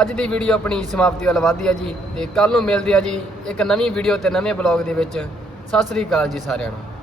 A: ਅੱਜ ਦੀ ਵੀਡੀਓ ਆਪਣੀ ਸਮਾਪਤੀ ਵੱਲ ਵਧਦੀ ਆ ਜੀ ਤੇ ਕੱਲ ਨੂੰ ਮਿਲਦੇ ਆ ਜੀ ਇੱਕ ਨਵੀਂ ਵੀਡੀਓ ਤੇ ਨਵੇਂ ਬਲੌਗ ਦੇ ਵਿੱਚ। ਸਤਿ ਸ੍ਰੀ ਅਕਾਲ ਜੀ ਸਾਰਿਆਂ ਨੂੰ।